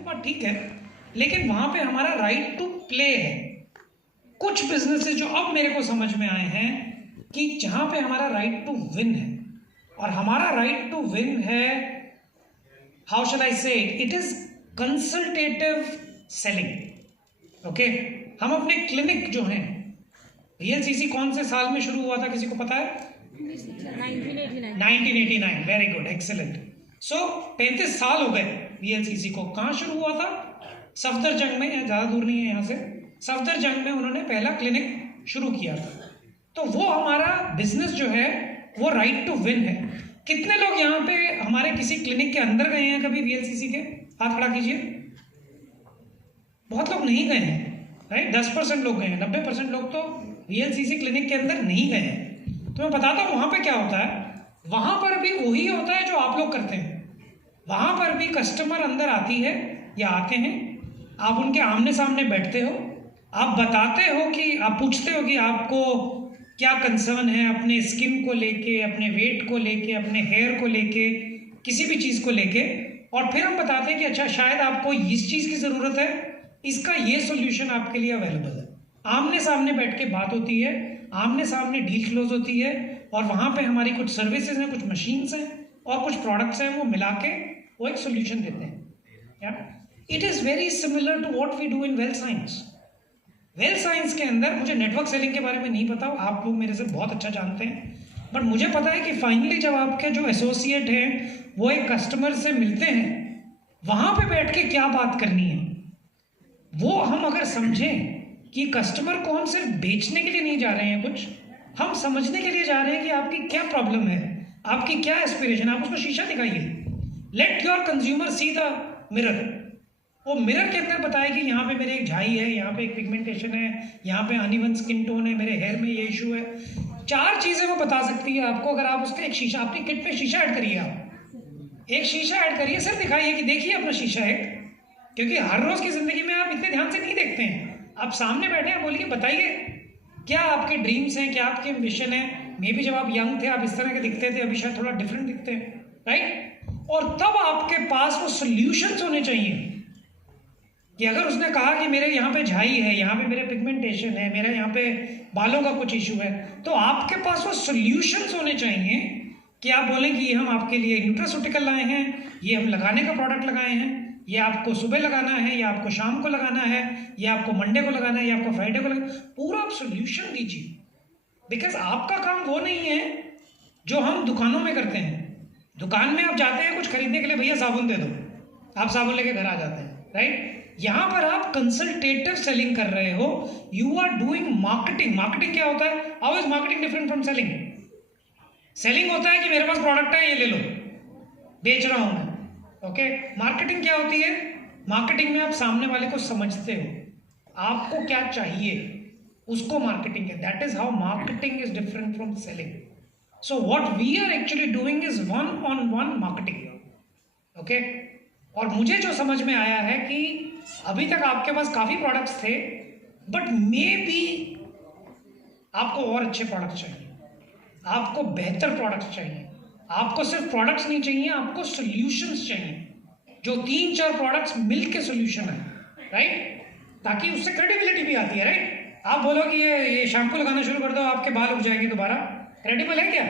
वो बात ठीक है, लेकिन वहाँ पे हमारा राइट टू प्ले है। कुछ बिजनेसेस जो अब मेरे को समझ में आए हैं कि जहाँ पे हमारा राइट टू विन है, और हमारा राइट टू विन है, हाउ शैल आई से it is consultative selling. Okay, हम अपने क्लिनिक जो हैं, VLCC कौन से साल में शुरू हुआ था, किसी को पता है? 1989। Very good, excellent. सो 35 साल हो गए VLCC को। कहाँ शुरू हुआ था? सफदरजंग में, ज़्यादा दूर नहीं है यहाँ से। सफदरजंग में उन्होंने पहला क्लिनिक शुरू किया था। तो वो हमारा बिजनेस जो है वो राइट टू विन है। कितने लोग यहाँ पे हमारे किसी क्लिनिक के अंदर गए हैं कभी VLCC के? हाथ खड़ा कीजिए। बहुत लोग नहीं गए हैं, राइट? 10% लोग गए हैं, 90% लोग तो VLCC क्लिनिक के अंदर नहीं गए हैं। तो मैं बताता हूँ वहाँ पे क्या होता है। वहाँ पर भी वही होता है जो आप लोग करते हैं। वहाँ पर भी कस्टमर अंदर आती है या आते हैं, आप उनके आमने सामने बैठते हो, आप बताते हो कि आप पूछते हो कि आपको क्या कंसर्न है अपने स्किन को लेके, अपने वेट को लेके, अपने हेयर को लेके, किसी भी चीज़ को लेके, और फिर हम बताते हैं कि अच्छा शायद आपको इस चीज़ की ज़रूरत है, इसका ये सोल्यूशन आपके लिए अवेलेबल है। आमने सामने बैठ के बात होती है, आमने सामने डील क्लोज होती है, और वहाँ पे हमारी कुछ सर्विसेज हैं, कुछ मशीन्स हैं और कुछ प्रोडक्ट्स हैं, वो मिला के वो एक सोल्यूशन देते हैं। It is very similar to what we do in well science. Well science के अंदर, मुझे नेटवर्क सेलिंग के बारे में नहीं पता, आप लोग मेरे से बहुत अच्छा जानते हैं, बट मुझे पता है कि फाइनली जब आपके जो एसोसिएट हैं वो एक कस्टमर से मिलते हैं, वहाँ पे बैठ के क्या बात करनी है वो हम अगर समझें कि कस्टमर को हम सिर्फ बेचने के लिए नहीं जा रहे हैं, कुछ हम समझने के लिए जा रहे हैं कि आपकी क्या प्रॉब्लम है, आपकी क्या एस्पिरेशन है, आप उसको शीशा दिखाइए। Let your consumer see the mirror. वो मिरर के अंदर बताए कि यहाँ पे मेरे एक झाई है, यहाँ पे एक पिगमेंटेशन है, यहाँ पे अनइवन स्किन टोन है, मेरे हेयर में ये इशू है। 4 चीज़ें वो बता सकती है आपको। अगर आप उसका एक शीशा, अपनी किट में शीशा ऐड करिए, आप एक शीशा ऐड करिए, सिर्फ दिखाइए कि देखिए अपना शीशा है, क्योंकि हर रोज़ की ज़िंदगी में आप इतने ध्यान से नहीं देखते हैं। आप सामने बैठे हैं, बोलिए बताइए क्या आपके ड्रीम्स हैं, क्या आपके विजन है। मे बी जब आप यंग थे आप इस तरह के दिखते थे, अभी शायद थोड़ा डिफरेंट दिखते हैं, राइट? और तब आपके पास वो सोल्यूशंस होने चाहिए कि अगर उसने कहा कि मेरे यहाँ पे झाई है, यहाँ पे मेरे पिगमेंटेशन है, मेरे यहाँ पे बालों का कुछ इशू है, तो आपके पास वो सोल्यूशंस होने चाहिए कि आप बोलें कि ये हम आपके लिए न्यूट्रास्यूटिकल लाए हैं, ये हम लगाने का प्रोडक्ट लगाए हैं, ये आपको सुबह लगाना है, ये आपको शाम को लगाना है, ये आपको मंडे को लगाना है, ये आपको फ्राइडे को लगाना है। पूरा आप सोल्यूशन दीजिए, बिकॉज आपका काम वो नहीं है जो हम दुकानों में करते हैं। दुकान में आप जाते हैं कुछ खरीदने के लिए, भैया साबुन दे दो, आप साबुन लेके घर आ जाते हैं, राइट? यहाँ पर आप कंसल्टेटिव सेलिंग कर रहे हो, you are doing marketing. Marketing क्या होता है? How is marketing different from selling? Selling होता है कि मेरे पास प्रोडक्ट है, ये ले लो, बेच रहा हूं मैं। ओके, मार्केटिंग क्या होती है? मार्केटिंग में आप सामने वाले को समझते हो, आपको क्या चाहिए, उसको मार्केटिंग है। That is how marketing is different from selling. So what we are actually doing is one-on-one marketing. Okay, और मुझे जो समझ में आया है कि अभी तक आपके पास काफ़ी प्रोडक्ट्स थे, बट मे बी आपको और अच्छे प्रोडक्ट्स चाहिए, आपको बेहतर प्रोडक्ट्स चाहिए। आपको सिर्फ प्रोडक्ट्स नहीं चाहिए, आपको सॉल्यूशंस चाहिए, जो 3-4 प्रोडक्ट्स मिल के सोल्यूशन है, राइट? ताकि उससे क्रेडिबिलिटी भी आती है, राइट? आप बोलो कि ये शैम्पू लगाना शुरू कर दो, आपके बाल उग जाएंगे दोबारा, क्रेडिबल है क्या?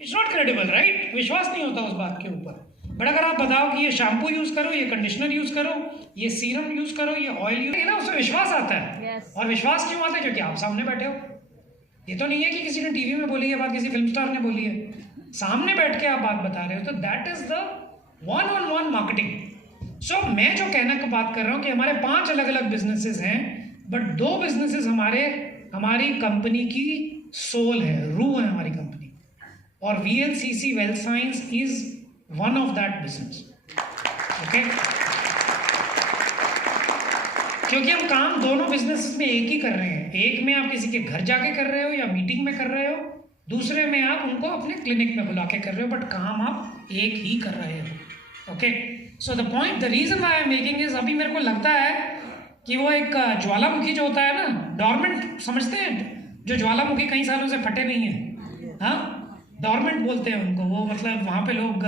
It's not credible, right? विश्वास नहीं होता उस बात के ऊपर। बट अगर आप बताओ कि ये शैम्पू यूज़ करो, ये कंडीशनर यूज़ करो, ये सीरम यूज़ करो, ये ऑयल यूज़, ना, उससे विश्वास आता है। और विश्वास क्यों आता है? क्योंकि आप सामने बैठे हो। ये तो नहीं है कि किसी ने टीवी में बोली है बात, किसी फिल्म स्टार ने बोली है, सामने बैठ के आप बात बता रहे हो। तो that is the one-on-one marketing. So मैं जो कहने की बात कर रहा हूँ कि हमारे 5 अलग अलग बिजनेसेस हैं, बट 2 बिजनेसेस हमारी कंपनी की सोल है, रूह है हमारी कंपनी, और VLCC well science is one of that business. Okay? क्योंकि हम काम दोनों बिजनेस में एक ही कर रहे हैं। एक में आप किसी के घर जाके कर रहे हो या मीटिंग में कर रहे हो, दूसरे में आप उनको अपने क्लिनिक में बुला के कर रहे हो, बट काम आप एक ही कर रहे हो। Okay, so the point, the reason why I am making is, अभी मेरे को लगता है कि वो एक ज्वालामुखी जो होता है ना, डॉर्मेंट समझते हैं, जो ज्वालामुखी कई सालों से फटे नहीं है, हाँ, डॉर्मेंट बोलते हैं उनको। वो मतलब वहाँ पे लोग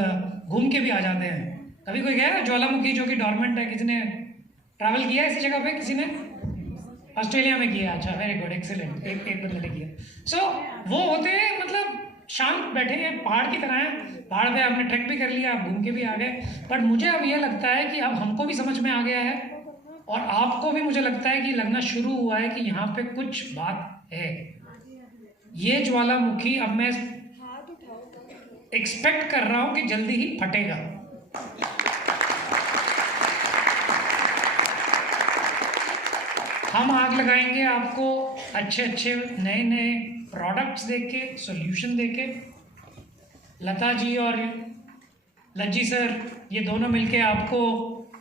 घूम के भी आ जाते हैं अभी कोई गया है ज्वालामुखी जो कि डॉर्मेंट है? किसी ने ट्रैवल किया है इसी जगह पे? किसी ने ऑस्ट्रेलिया में किया? अच्छा, वेरी गुड, एक्सीलेंट, एक बंदे ने किया। सो वो होते हैं मतलब शांत बैठे हैं, पहाड़ की तरह हैं। पहाड़ पे आपने ट्रैक भी कर लिया, आप घूम के भी आ गए। बट मुझे अब ये लगता है कि अब हमको भी समझ में आ गया है और आपको भी मुझे लगता है कि लगना शुरू हुआ है कि यहाँ पे कुछ बात है। ये ज्वालामुखी अब मैं एक्सपेक्ट कर रहा हूँ कि जल्दी ही फटेगा। हम आग लगाएंगे आपको अच्छे अच्छे नए नए प्रोडक्ट्स देके, सॉल्यूशन देके। लता जी और लज्जी सर ये दोनों मिलके आपको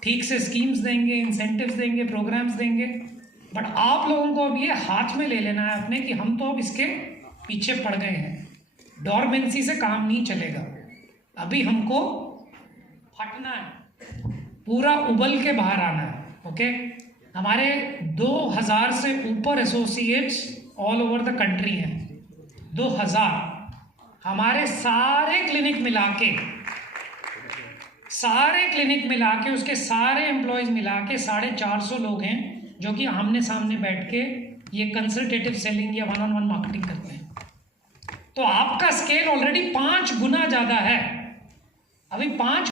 ठीक से स्कीम्स देंगे, इंसेंटिव्स देंगे, प्रोग्राम्स देंगे। बट आप लोगों को अब ये हाथ में ले लेना है अपने कि हम तो अब इसके पीछे पड़ गए हैं। डॉर्मेंसी से काम नहीं चलेगा, अभी हमको फटना है, पूरा उबल के बाहर आना है। ओके, हमारे 2000 से ऊपर associates all over the country हैं। 2000 हमारे सारे क्लिनिक मिला के उसके सारे एम्प्लॉयज़ मिला के 450 लोग हैं जो कि आमने सामने बैठ के ये कंसल्टेटिव सेलिंग या 1-on-1 मार्केटिंग करते हैं। तो आपका स्केल ऑलरेडी 5 गुना ज़्यादा है। अभी 5